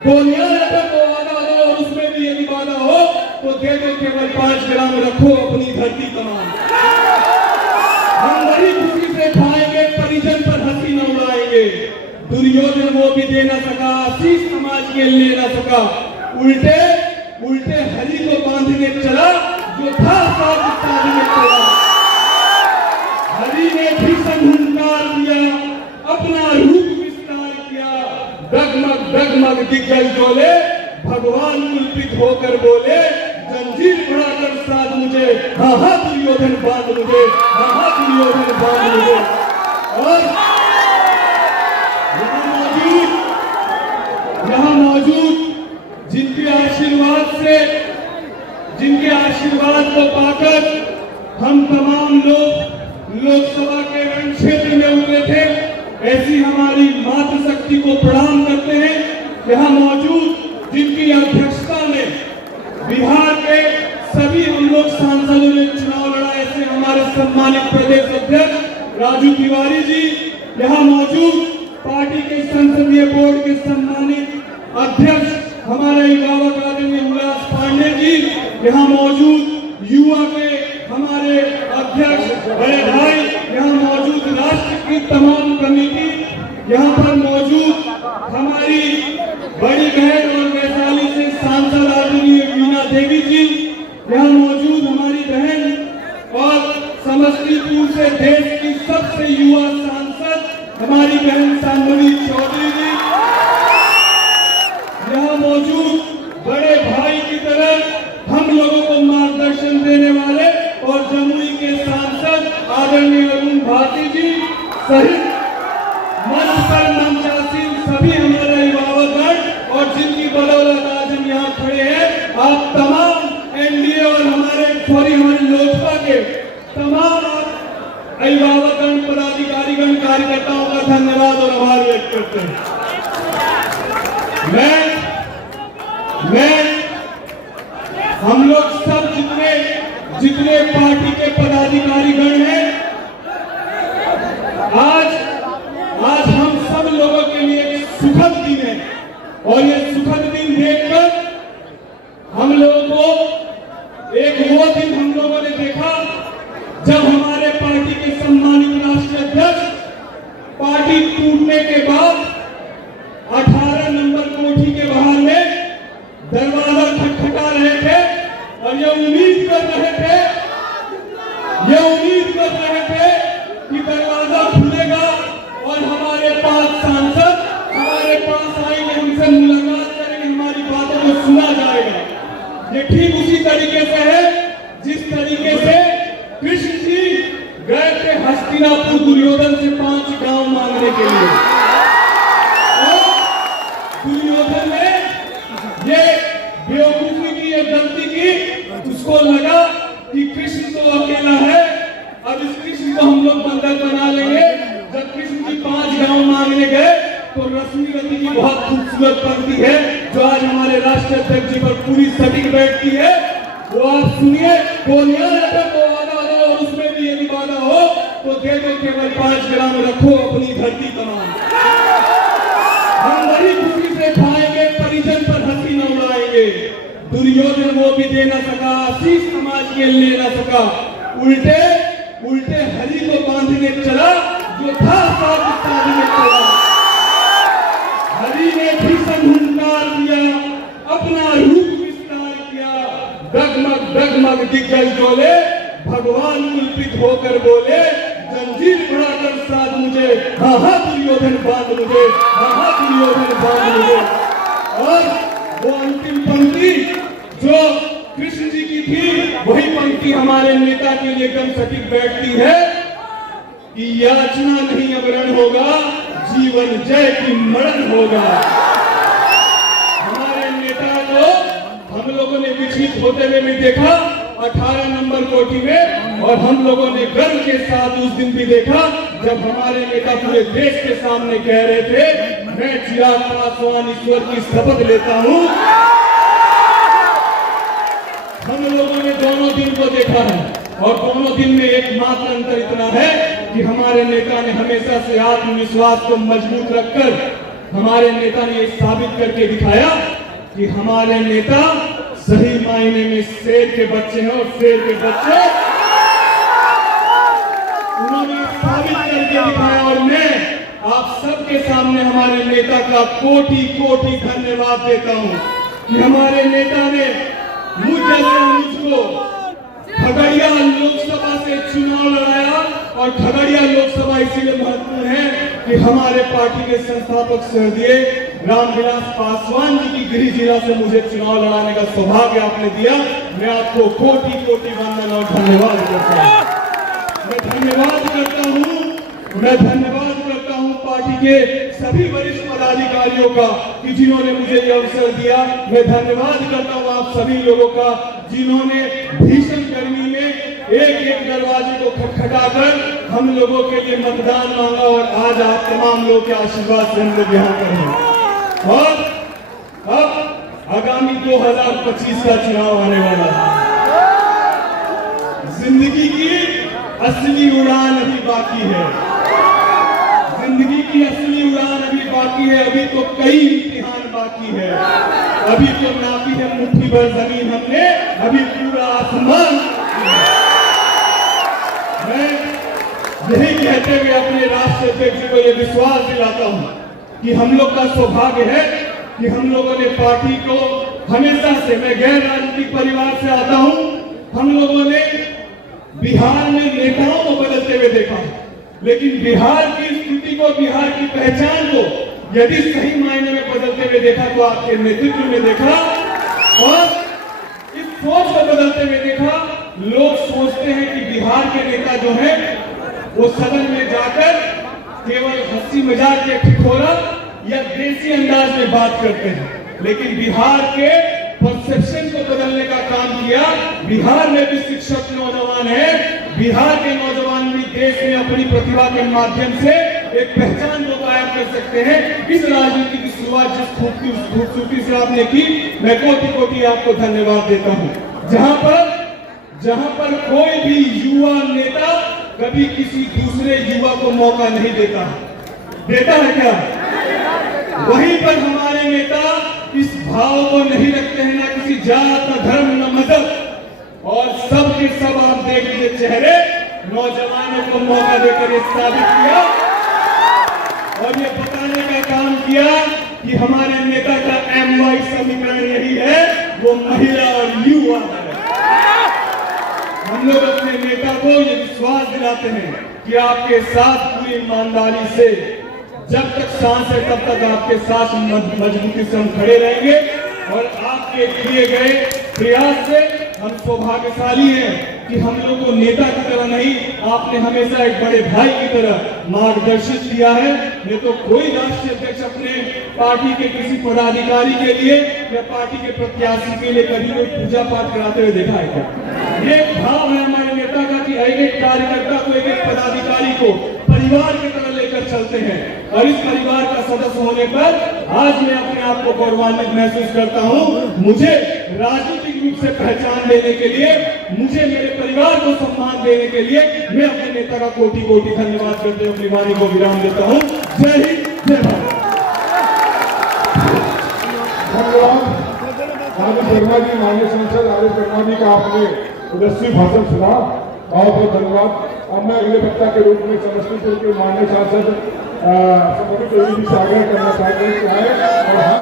गोलियां रखो को वादा हो और उसमें भी यदि वादा हो तो दे दो केवल 5 ग्राम, रखो अपनी धरती कमान। हम बड़ी खुशी से खाएंगे, परिजन पर हंसी न उड़ाएंगे। दुर्योधन वो भी दे न सका, आशीष समाज के ले न सका। उल्टे उल्टे हरि को बांधने चला, जो था साथ साधने चला। हरि ने भीषण हुंकार दिया, अपना रूप विस्तार किया। डगमग दिग्गज डोले, भगवान कुलपित होकर बोले, जंजीर बढ़ाकर साध मुझे, हाँ हाँ दुर्योधन बांध मुझे, हाँ हाँ दुर्योधन बांध मुझे। और यहाँ मौजूद जिनके आशीर्वाद को पाकर हम तमाम लोग लोकसभा के रण क्षेत्र में उतरे थे, ऐसी हमारी मातृशक्ति को प्रणाम करते हैं। यहाँ मौजूद जिनकी अध्यक्षता में बिहार के सभी हम लोग सांसदों ने चुनाव लड़ा, ऐसे हमारे सम्मानित प्रदेश अध्यक्ष राजू तिवारी जी, यहाँ मौजूद पार्टी के संसदीय बोर्ड के सम्मानित अध्यक्ष हमारे अभिभावक आदरणीय उल्लास पांडे जी, यहाँ मौजूद युवा के हमारे अध्यक्ष बड़े भाई, यहाँ मौजूद राष्ट्र की तमाम कमेटी, यहाँ पर मौजूद हमारी बड़ी बहन और वैशाली से सांसद आदरणीय वीणा देवी जी, यहाँ मौजूद हमारी बहन और समस्तीपुर से देश की सबसे युवा सांसद हमारी बहन शांभवी चौधरी जी, यहाँ मौजूद बड़े भाई की तरह हम लोगों को मार्गदर्शन देने वाले और जमुई के सांसद आदरणीय अरुण भारती जी सहित मंच पर मंचासीन सभी हमारे अभिभावकगण और जिनकी बदौलत आज हम यहाँ खड़े हैं, आप तमाम एनडीए और हमारे लोजपा के तमाम अभिभावकगण, पदाधिकारीगण, कार्यकर्ताओं का धन्यवाद और आभार व्यक्त करते हैं। मैं हम लोग सब जितने पार्टी के पदाधिकारीगण हैं, आज हम सब लोगों के लिए एक सुखद दिन है और ये सुखद दिन देखकर हम लोगों को वो दिन हम लोगों ने देखा जब हमारे पार्टी के सम्मानित राष्ट्रीय अध्यक्ष पार्टी टूटने के बाद 18 नंबर कोठी के बाहर में दरवाजा खटखटा रहे थे और ये उम्मीद कर रहे थे कि दरवाजा खुलेगा और हमारे 5 सांसद हमारे पास आएंगे, हमसे मुलाकात करेंगे, हमारी बातों को सुना जाएगा। ये ठीक उसी तरीके से है जिस तरीके से कृष्ण जी गए थे हस्तिनापुर दुर्योधन से 5 गांव मांगने के लिए। दुर्योधन ने ये बेवकूफी की, ये गलती की, उसको लगा कि कृष्ण तो अकेला है, अब इस कृष्ण को हम लोग बंधक बना लेंगे। जब कृष्ण जी 5 गांव मांगने गए तो रश्मिवती की बहुत खूबसूरत पंक्ति है जो आज हमारे राष्ट्रीय अध्यक्ष जी पर पूरी सटीक बैठती है, वो आप सुनिए। गोलियां रखो को वादा हो और उसमें भी यदि वादा हो तो दे दो केवल 5 ग्राम, रखो अपनी धरती कमान। हम बड़ी खुशी से खाएंगे, परिजन पर हंसी न उड़ाएंगे। दुर्योधन वो भी दे न सका, आशीष समाज के ले न सका। उल्टे उल्टे हरि को बांधने चला, जो था साथ साधने चला। हरि ने भीषण हुंकार दिया, अपना रूप विस्तार किया। डगमग दिग्गज डोले, भगवान कुलपित होकर बोले, जंजीर बढ़ाकर साध मुझे, हाँ हाँ दुर्योधन बांध मुझे, हाँ हाँ दुर्योधन बांध मुझे। और वो अंतिम पंक्ति जो कृष्ण जी की थी, वही पंक्ति हमारे नेता के लिए एकदम सटीक बैठती है कि याचना नहीं अब रण होगा, जीवन जय की मरण होगा। हमारे नेता को हम लोगों ने विचलित होते हुए भी देखा 18 नंबर कोठी में, और हम लोगों ने गर्व के साथ उस दिन भी देखा जब हमारे नेता पूरे देश के सामने कह रहे थे, मैं चिराग पासवान ईश्वर की शपथ लेता हूं। हम लोगों ने दोनों दिन को देखा है और दोनों दिन में एकमात्र अंतर इतना है कि हमारे नेता ने हमेशा से आत्मविश्वास को मजबूत रखकर हमारे नेता ने ये साबित करके दिखाया कि हमारे नेता सही मायने में शेर के बच्चे हैं और शेर के बच्चे उन्होंने साबित करके दिखाया। और मैं आप सबके सामने हमारे नेता का कोटि कोटि धन्यवाद देता हूं कि हमारे नेता ने मुझको खगड़िया लोकसभा से चुनाव लड़ाया। और खगड़िया लोकसभा इसीलिए महत्वपूर्ण है कि हमारे पार्टी के संस्थापक स्वर्गीय रामविलास पासवान जी की गृह जिला से मुझे चुनाव लड़ाने का सौभाग्य आपने दिया। मैं आपको कोटि कोटि वंदन और धन्यवाद करता हूं। मैं धन्यवाद करता हूं पार्टी के सभी वरिष्ठ पदाधिकारियों का कि जिन्होंने मुझे यह अवसर दिया। मैं धन्यवाद करता हूं आप सभी लोगों का जिन्होंने भीषण गर्मी में एक दरवाजे को खटखटाकर हम लोगों के लिए मतदान मांगा और आज आप तमाम लोग के आशीर्वाद से हम लोग यहाँ पर हैं। और अब आगामी 2025 का चुनाव आने वाला है। जिंदगी की असली उड़ान अभी बाकी है। जिंदगी की असली उड़ान अभी बाकी है। अभी तो कई इम्तिहान बाकी है। अभी तो नापी है मुट्ठी भर जमीन हमने, अभी पूरा आसमान। मैं यही कहते हुए अपने राष्ट्रीय अध्यक्ष को यह विश्वास दिलाता हूं कि हम लोग का सौभाग्य है कि हम लोगों ने पार्टी को हमेशा से, मैं गैर राजनीतिक परिवार से आता हूं, हम लोगों ने बिहार में नेताओं को बदलते हुए देखा, लेकिन बिहार की स्थिति को, बिहार की पहचान को यदि सही मायने में बदलते हुए देखा तो आपके नेतृत्व में देखा। और इस सोच को बदलते हुए देखा। लोग सोचते हैं कि बिहार के नेता जो हैं वो सदन में जाकर केवल हंसी मजाक या ठिठोरा या देसी अंदाज में बात करते हैं, लेकिन बिहार के परसेप्शन को बदलने का काम किया। बिहार में भी शिक्षक नौजवान है, बिहार के नौजवान भी देश में अपनी प्रतिभा के माध्यम से एक पहचान को कायम कर सकते हैं। इस राजनीति की शुरुआत जिस खूबसूरती से आपने की, मैं कोटि कोटि आपको धन्यवाद देता हूं। जहां पर कोई भी युवा नेता कभी किसी दूसरे युवा को मौका नहीं देता है क्या? वहीं पर हमारे नेता इस भाव को नहीं रखते हैं, ना किसी जात, ना धर्म, ना मजहब, और सब के सब आप देख लीजिए चेहरे नौजवानों को मौका देकर ये साबित किया और ये बताने का काम किया कि हमारे नेता का MY समीकरण यही है, वो महिला और युवा है। हम लोग अपने नेता को ये विश्वास दिलाते हैं कि आपके साथ पूरी ईमानदारी से जब तक सांस है तब तक आपके साथ मजबूती से हम खड़े रहेंगे। और आपके किए गए प्रयास से हम सौभाग्यशाली हैं कि हम लोग को नेता की तरह नहीं, आपने हमेशा एक बड़े भाई की तरह मार्गदर्शित किया है। नहीं तो कोई राष्ट्रीय अध्यक्ष अपने पार्टी के किसी पदाधिकारी के लिए या पार्टी के प्रत्याशी के लिए कभी कोई पूजा पाठ कराते हुए देखा है क्या? ये भाव है हमारे नेता का कि एक कार्यकर्ता को, एक पदाधिकारी को परिवार की तरह लेकर चलते हैं। और इस परिवार का सदस्य होने पर आज मैं अपने आप को गौरवान्वित महसूस करता हूं। मुझे राजनीतिक रूप से पहचान देने के लिए, मुझे मेरे परिवार को सम्मान देने के लिए मैं अपने नेता का कोटि कोटि धन्यवाद करते हुए अपनी वाणी को विराम देता हूं। जय हिंद, जय भारत। धन्यवाद आर शर्मा जी, माननीय सांसद आर शर्मा जी का आपने यशस्वी भाषण सुना, बहुत बहुत धन्यवाद। अब मैं अगले वक्ता के रूप में समस्तीपुर के माननीय सांसद संबंधित से आग्रह करना चाहते हैं।